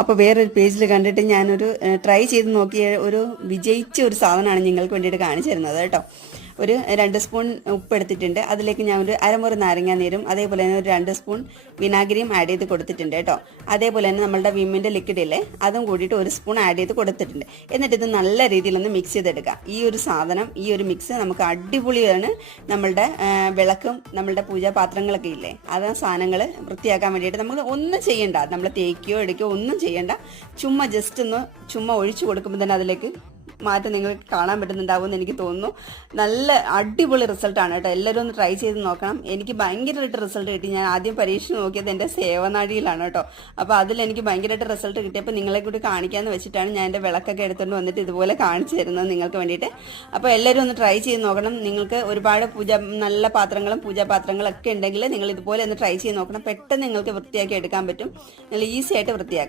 അപ്പോൾ വേറൊരു പേജിൽ കണ്ടിട്ട് ഞാനൊരു ട്രൈ ചെയ്ത് നോക്കിയ ഒരു വിജയിച്ച ഒരു സാധനമാണ് നിങ്ങൾക്ക് വേണ്ടിയിട്ട് കാണിച്ചു തരുന്നത് കേട്ടോ. ഒരു 2 സ്പൂൺ ഉപ്പ് എടുത്തിട്ടുണ്ട്. അതിലേക്ക് ഞാൻ ഒരു അരമുറി നാരങ്ങ നീരും അതേപോലെ തന്നെ ഒരു 2 സ്പൂൺ വിനാഗിരിയും ആഡ് ചെയ്ത് കൊടുത്തിട്ടുണ്ട് കേട്ടോ. അതേപോലെ തന്നെ നമ്മളുടെ വിമ്മിൻ്റെ ലിക്വിഡില്ലേ അതും കൂടിയിട്ട് 1 സ്പൂൺ ആഡ് ചെയ്ത് കൊടുത്തിട്ടുണ്ട്. എന്നിട്ട് ഇത് നല്ല രീതിയിലൊന്ന് മിക്സ് ചെയ്തെടുക്കുക. ഈ ഒരു സാധനം, ഈ ഒരു മിക്സ് നമുക്ക് അടിപൊളിയാണ്. നമ്മളുടെ വിളക്കും നമ്മളുടെ പൂജാപാത്രങ്ങളൊക്കെ ഇല്ലേ, അത് സാധനങ്ങൾ വൃത്തിയാക്കാൻ വേണ്ടിയിട്ട് നമ്മൾ ഒന്നും ചെയ്യണ്ട. നമ്മൾ തേക്കുകയോ എടുക്കുകയോ ഒന്നും ചെയ്യണ്ട. ചുമ്മാ ജസ്റ്റ് ഒന്ന് ഒഴിച്ചു കൊടുക്കുമ്പോൾ തന്നെ അതിലേക്ക് മാറ്റം നിങ്ങൾക്ക് കാണാൻ പറ്റുന്നുണ്ടാവും എന്ന് എനിക്ക് തോന്നുന്നു. നല്ല അടിപൊളി റിസൾട്ടാണ് കേട്ടോ. എല്ലാവരും ഒന്ന് ട്രൈ ചെയ്ത് നോക്കണം. എനിക്ക് ഭയങ്കരമായിട്ട് റിസൾട്ട് കിട്ടി. ഞാൻ ആദ്യം പരീക്ഷിച്ച് നോക്കിയത് എൻ്റെ സേവനാഴിയിലാണ് കേട്ടോ. അപ്പോൾ അതിലെനിക്ക് ഭയങ്കരമായിട്ട് റിസൾട്ട് കിട്ടിയപ്പോൾ നിങ്ങളെ കൂടി കാണിക്കാമെന്ന് വെച്ചിട്ടാണ് ഞാൻ എൻ്റെ വിളക്കൊക്കെ എടുത്തുകൊണ്ട് വന്നിട്ട് ഇതുപോലെ കാണിച്ചു തരുന്നത് നിങ്ങൾക്ക് വേണ്ടിയിട്ട്. അപ്പോൾ എല്ലാവരും ഒന്ന് ട്രൈ ചെയ്ത് നോക്കണം. നിങ്ങൾക്ക് ഒരുപാട് നല്ല പാത്രങ്ങളും പൂജാപാത്രങ്ങളൊക്കെ ഉണ്ടെങ്കിൽ നിങ്ങൾ ഇതുപോലെ ഒന്ന് ട്രൈ ചെയ്ത് നോക്കണം. പെട്ടെന്ന് നിങ്ങൾക്ക് വൃത്തിയാക്കി എടുക്കാൻ പറ്റും. നിങ്ങൾ ഈസി ആയിട്ട് വൃത്തിയാക്കാം.